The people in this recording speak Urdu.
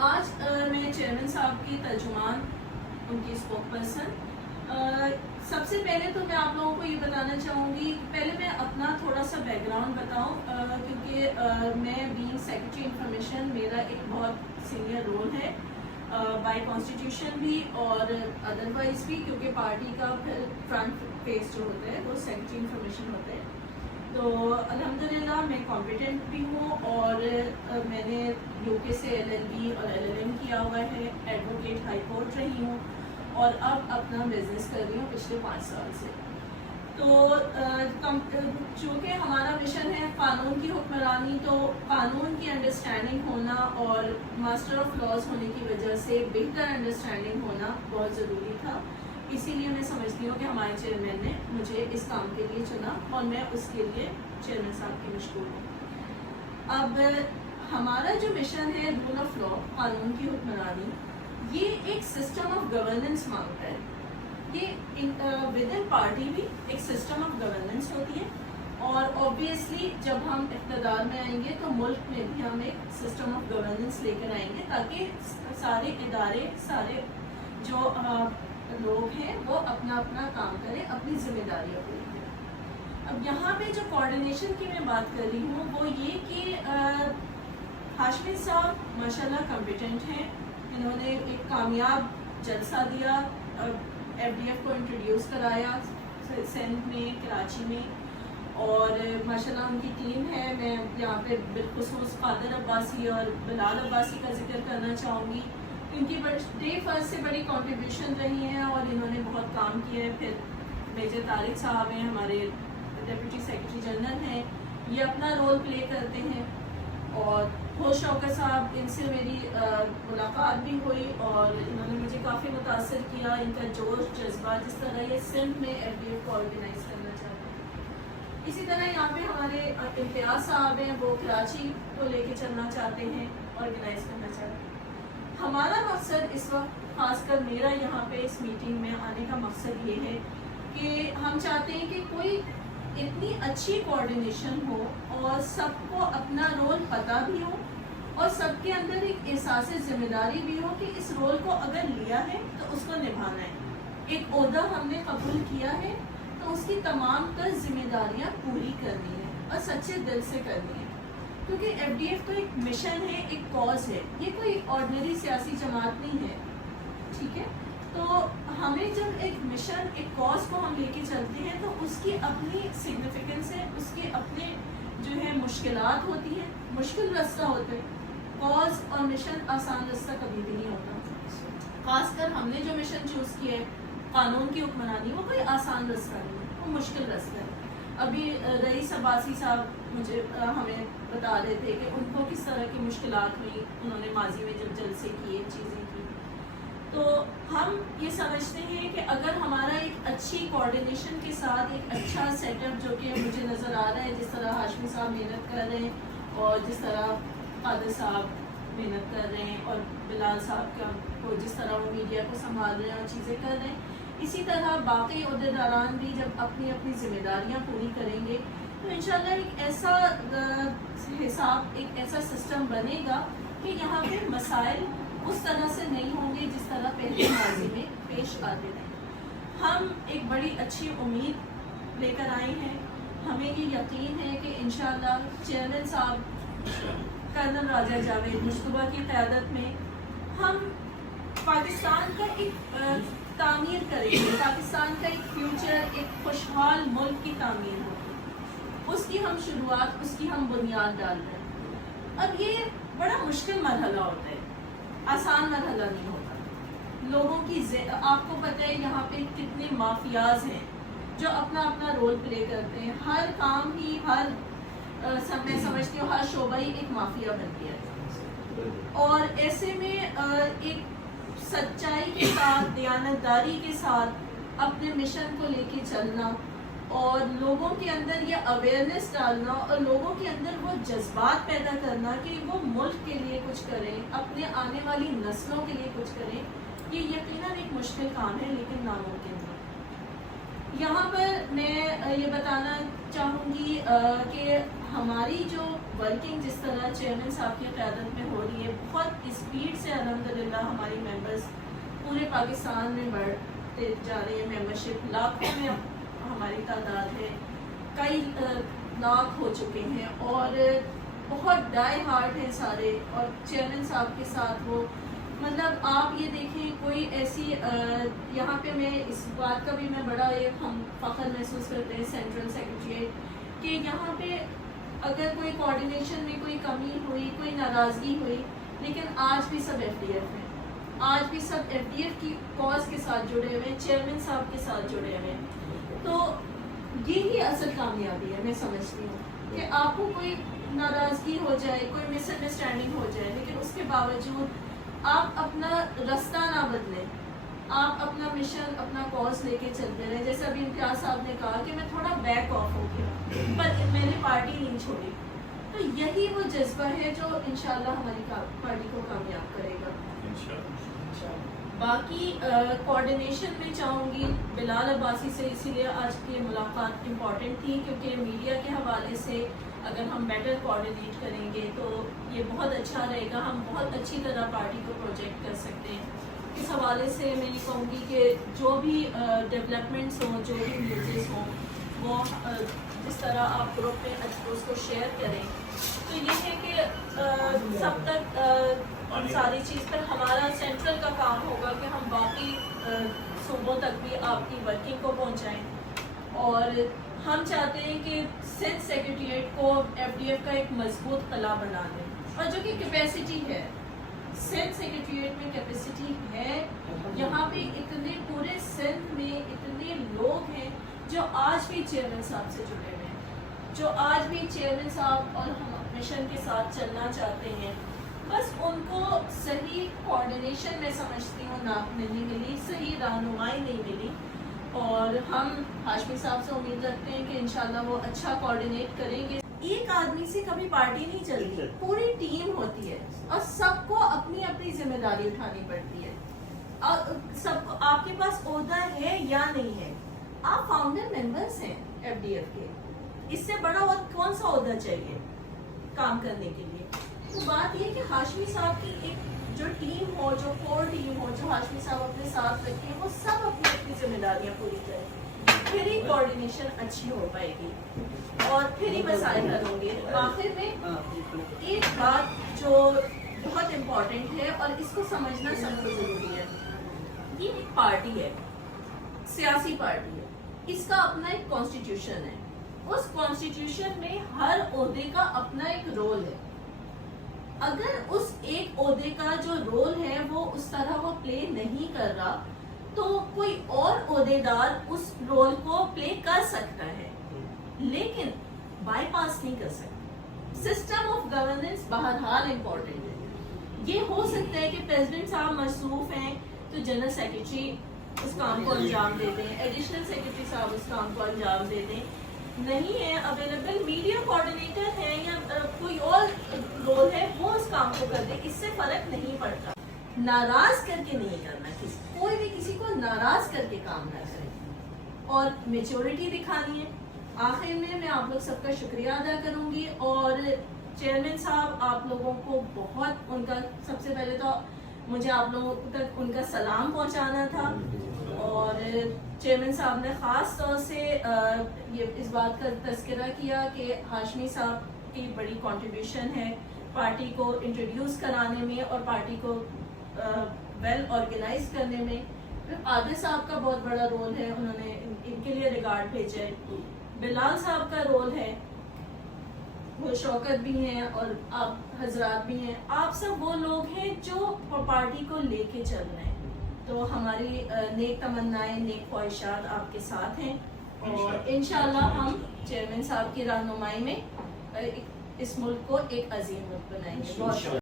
آج میں چیئرمین صاحب کی ترجمان، ان کی اسپوک پرسن. سب سے پہلے تو میں آپ لوگوں کو یہ بتانا چاہوں گی، پہلے میں اپنا تھوڑا سا بیک گراؤنڈ بتاؤں، کیونکہ میں بینگ سیکرٹری انفارمیشن میرا ایک بہت سینئر رول ہے بائی کانسٹیٹیوشن بھی اور ادروائز بھی، کیونکہ پارٹی کا پھر فرنٹ فیس جو ہوتا ہے وہ سیکرٹری انفارمیشن ہوتا ہے. تو الحمدللہ میں کمپیٹنٹ بھی ہوں اور میں نے یو کے سے LLB اور LLM کیا ہوا ہے، ایڈوکیٹ ہائی کورٹ رہی ہوں اور اب اپنا بزنس کر رہی ہوں پچھلے 5 سال سے. تو چونکہ ہمارا مشن ہے قانون کی حکمرانی، تو قانون کی انڈرسٹینڈنگ ہونا اور ماسٹر آف لاز ہونے کی وجہ سے بہتر انڈرسٹینڈنگ ہونا بہت ضروری تھا. اسی لیے میں سمجھتی ہوں کہ ہمارے چیئرمین نے مجھے اس کام کے لیے چنا اور میں اس کے لیے چیئرمین صاحب کی مشکور ہوں. اب ہمارا جو مشن ہے رول آف لا، قانون کی حکمرانی، یہ ایک سسٹم آف گورننس مانگتا ہے. یہ ود ان پارٹی بھی ایک سسٹم آف گورننس ہوتی ہے، اور اوبیسلی جب ہم اقتدار میں آئیں گے تو ملک میں بھی ہم ایک سسٹم آف گورننس لے کر آئیں گے، تاکہ سارے ادارے، سارے جو لوگ ہیں وہ اپنا اپنا کام کریں، اپنی ذمہ داریاں پوری کریں. اب یہاں پہ جو کوآرڈینیشن کی میں بات کر رہی ہوں وہ یہ کہ ہاشمی صاحب ماشاءاللہ کمپیٹنٹ ہیں. انہوں نے ایک کامیاب جلسہ دیا، FDF کو انٹروڈیوس کرایا سندھ میں، کراچی میں، اور ماشاءاللہ ان کی ٹیم ہے. میں یہاں پہ بالخصوص قادر عباسی اور بلال عباسی کا ذکر کرنا چاہوں گی، ان کی ڈے فرسٹ سے بڑی کنٹریبیوشن رہی ہیں اور انہوں نے بہت کام کیا ہے. پھر میجر طارق صاحب ہیں، ہمارے ڈپٹی سیکرٹری جنرل ہیں، یہ اپنا رول پلے کرتے ہیں. اور خوش شوکت صاحب، ان سے میری ملاقات بھی ہوئی اور انہوں نے مجھے کافی متاثر کیا. ان کا جوش جذبہ، جس طرح یہ سندھ میں FDF کو آرگنائز کرنا چاہتے ہیں. اسی طرح یہاں پہ ہمارے امتیاز صاحب ہیں، وہ کراچی کو لے کے چلنا چاہتے ہیں، آرگنائز کرنا چاہتے ہیں. ہمارا مقصد اس وقت، خاص کر میرا یہاں پہ اس میٹنگ میں آنے کا مقصد یہ ہے کہ ہم چاہتے ہیں کہ کوئی اتنی اچھی کوآرڈینیشن ہو اور سب کو اپنا رول پتہ بھی ہو اور سب کے اندر ایک احساس ذمہ داری بھی ہو کہ اس رول کو اگر لیا ہے تو اس کو نبھانا ہے. ایک عہدہ ہم نے قبول کیا ہے تو اس کی تمام تر ذمہ داریاں پوری کرنی ہے اور سچے دل سے کرنی ہے، کیونکہ FDF تو ایک مشن ہے، ایک کاز ہے، یہ کوئی آرڈنری سیاسی جماعت نہیں ہے. ٹھیک ہے، تو ہمیں جب ایک مشن، ایک کاز کو ہم لے کے چلتے ہیں تو اس کی اپنی سگنیفیکنس ہے، اس کے اپنے جو ہے مشکلات ہوتی ہیں، مشکل رستہ ہوتے ہیں. کاز اور مشن آسان رستہ کبھی بھی نہیں ہوتا. خاص کر ہم نے جو مشن چوز کیا ہے قانون کی حکمرانی، وہ کوئی آسان رستہ نہیں ہے، وہ مشکل رستہ ہے. ابھی رئیس عباسی صاحب مجھے ہمیں بتا رہے تھے کہ ان کو کس طرح کی مشکلات ہوئی، انہوں نے ماضی میں جب جلسے کیے، چیزیں کی. تو ہم یہ سمجھتے ہیں کہ اگر ہمارا ایک اچھی کوآرڈینیشن کے ساتھ ایک اچھا سیٹ اپ، جو کہ مجھے نظر آ رہا ہے جس طرح ہاشمی صاحب محنت کر رہے ہیں اور جس طرح قادر صاحب محنت کر رہے ہیں اور بلال صاحب کا وہ جس طرح وہ میڈیا کو سنبھال رہے ہیں اور چیزیں کر رہے ہیں، اسی طرح باقی عہدیداران بھی جب اپنی اپنی ذمہ داریاں پوری کریں گے تو انشاءاللہ ایک ایسا حساب، ایک ایسا سسٹم بنے گا کہ یہاں پہ مسائل اس طرح سے نہیں ہوں گے جس طرح پہلے ماضی میں پیش آتے تھے. ہم ایک بڑی اچھی امید لے کر آئے ہیں. ہمیں یہ یقین ہے کہ انشاءاللہ چیئرمین صاحب کرنل راجہ جاوید مشتبہ کی قیادت میں ہم پاکستان کا ایک تعمیر کریں گے، پاکستان کا ایک فیوچر، ایک خوشحال ملک کی تعمیر ہوگی. اس کی ہم شروعات، اس کی ہم بنیاد ڈال رہے ہیں. اب یہ بڑا مشکل مرحلہ ہوتا ہے، آسان مرحلہ نہیں ہوتا. لوگوں کی آپ کو پتہ ہے یہاں پہ کتنے مافیاز ہیں جو اپنا اپنا رول پلے کرتے ہیں. ہر کام ہی، میں سمجھتی ہوں ہر شعبہ ہی ایک مافیا بن گیا ہے. اور ایسے میں ایک سچائی کے ساتھ، دیانتداری کے ساتھ اپنے مشن کو لے کے چلنا اور لوگوں کے اندر یہ اویئرنیس ڈالنا اور لوگوں کے اندر وہ جذبات پیدا کرنا کہ وہ ملک کے لیے کچھ کریں، اپنے آنے والی نسلوں کے لیے کچھ کریں، یہ یقیناً ایک مشکل کام ہے لیکن ناممکن ہے. یہاں پر میں یہ بتانا چاہوں گی کہ ہماری جو ورکنگ جس طرح چیئرمین صاحب کی قیادت میں ہو رہی ہے، بہت اسپیڈ سے الحمدللہ ہماری ممبرز پورے پاکستان میں بڑھتے جا رہے ہیں. ممبرشپ لاکھوں میں ہماری تعداد ہے, کئی لاکھ ہو چکے ہیں اور بہت ڈائی ہارٹ ہیں سارے. اور چیئرمین صاحب کے ساتھ وہ مطلب آپ یہ دیکھیں کوئی ایسی یہاں پہ میں اس بات کا بھی میں بڑا ایک ہم فخر محسوس کرتے ہیں سینٹرل سیکریٹریٹ کہ یہاں پہ اگر کوئی کوآرڈینیشن میں کوئی کمی ہوئی, کوئی ناراضگی ہوئی, لیکن آج بھی سب ایف ڈی ایف ہیں, آج بھی سب ایف ڈی ایف کی کاز کے ساتھ جڑے ہوئے ہیں, چیئرمین صاحب کے ساتھ جڑے ہوئے ہیں. تو یہی اصل کامیابی ہے میں سمجھتی ہوں کہ آپ کو کوئی ناراضگی ہو جائے, کوئی مس انڈرسٹینڈنگ ہو جائے, لیکن اس کے باوجود آپ اپنا رستہ نہ بدلیں, آپ اپنا مشن اپنا کاز لے کے چلتے رہے. جیسے ابھی امتیاز صاحب نے کہا کہ میں تھوڑا بیک آف ہو گیا پر میں نے پارٹی نہیں چھوڑی. تو یہی وہ جذبہ ہے جو انشاءاللہ ہماری پارٹی کو کامیاب کرے گا. باقی کوآرڈینیشن میں چاہوں گی بلال عباسی سے, اسی لیے آج کی ملاقات امپورٹنٹ تھی کیونکہ میڈیا کے حوالے سے اگر ہم بیٹر کوآرڈینیٹ کریں گے تو یہ بہت اچھا رہے گا, ہم بہت اچھی طرح پارٹی کو پروجیکٹ کر سکتے ہیں. اس حوالے سے میں یہ کہوں گی کہ جو بھی ڈیولپمنٹس ہوں, جو بھی نیوزز ہوں, وہ جس طرح آپ گروپ میں اس کو شیئر کریں. تو یہ ہے کہ سب تک ساری چیز پر ہمارا سینٹرل کا کام ہوگا کہ ہم باقی صوبوں تک بھی آپ کی ورکنگ کو پہنچائیں. اور ہم چاہتے ہیں کہ سندھ سیکریٹریٹ کو ایف ڈی ایف کا ایک مضبوط قلعہ بنا دیں, اور جو کہ کیپیسٹی ہے سندھ سیکریٹریٹ میں کیپیسٹی ہے. یہاں پہ اتنے پورے سندھ میں اتنے لوگ ہیں جو آج بھی چیئرمین صاحب سے جڑے ہوئے ہیں, جو آج بھی چیئرمین صاحب اور ہم مشن کے ساتھ چلنا چاہتے ہیں. بس ان کو صحیح کوآرڈینیشن میں سمجھتی ہوں نہیں ملی, صحیح رہنمائی نہیں ملی. اور ہم ہاشمی صاحب سے امید رکھتے ہیں کہ انشاءاللہ وہ اچھا کوآرڈینیٹ کریں گے. ایک آدمی سے کبھی پارٹی نہیں چلتی, پوری ٹیم ہوتی ہے اور سب کو اپنی اپنی ذمہ داری اٹھانی پڑتی ہے. اور سب کو آپ کے پاس عہدہ ہے یا نہیں ہے, آپ فاؤنڈر ممبرس ہیں ایف ڈی ایف کے, اس سے بڑا اور کون سا عہدہ چاہیے کام کرنے کے لیے. تو بات یہ کہ ہاشمی صاحب کی ایک جو ٹیم ہو, جو کور ٹیم ہو, جو ہاشمی صاحب اپنے ساتھ رکھیں, وہ سب اپنی اپنی ذمہ داریاں پوری کریں, پھر ہی کوآرڈینیشن اچھی ہو پائے گی اور پھر ہی مسائل حل ہوں گے. آخر میں ایک بات جو بہت امپورٹنٹ ہے اور اس کو سمجھنا سب کو ضروری ہے, یہ ایک پارٹی ہے, سیاسی پارٹی ہے, اس کا اپنا ایک کانسٹیٹیوشن ہے. اس کانسٹیٹیوشن میں ہر عہدے کا اپنا ایک رول ہے. اگر اس ایک عہدے کا جو رول ہے وہ اس طرح وہ پلے نہیں کر رہا تو کوئی اور عہدے دار اس رول کو پلے کر سکتا ہے, لیکن بائی پاس نہیں کر سکتا. سسٹم آف گورننس بہرحال امپورٹنٹ ہے. یہ ہو سکتا ہے کہ پریزیڈنٹ صاحب مصروف ہیں تو جنرل سیکریٹری اس کام کو انجام دے دیں, ایڈیشنل سیکریٹری صاحب اس کام کو انجام دے دیں. نہیں ہے اویلیبل, میڈیا کوآرڈینیٹر ہے یا کوئی اور رول ہے, وہ اس کام کو کر دے, اس سے فرق نہیں پڑتا. ناراض کر کے نہیں کرنا, کوئی بھی کسی کو ناراض کر کے کام نہ کرے, اور میچورٹی دکھانی ہے. آخر میں آپ لوگ سب کا شکریہ ادا کروں گی, اور چیئرمین صاحب آپ لوگوں کو بہت, ان کا سب سے پہلے تو مجھے آپ لوگوں تک ان کا سلام پہنچانا تھا. اور چیئرمین صاحب نے خاص طور سے یہ اس بات کا تذکرہ کیا کہ ہاشمی صاحب کی بڑی کنٹریبیوشن ہے پارٹی کو انٹروڈیوس کرانے میں اور پارٹی کو ویل آرگنائز کرنے میں. پھر عادل صاحب کا بہت بڑا رول ہے, انہوں نے ان کے لیے ریگارڈ بھیجا ہے. بلال صاحب کا رول ہے, وہ شوکت بھی ہیں اور آپ حضرات بھی ہیں. آپ سب وہ لوگ ہیں جو پارٹی کو لے کے چل رہے ہیں. تو ہماری نیک تمنائیں, نیک خواہشات آپ کے ساتھ ہیں, اور انشاءاللہ ہم چیئرمین صاحب کی رہنمائی میں اس ملک کو ایک عظیم ملک بنائیں گے. بہت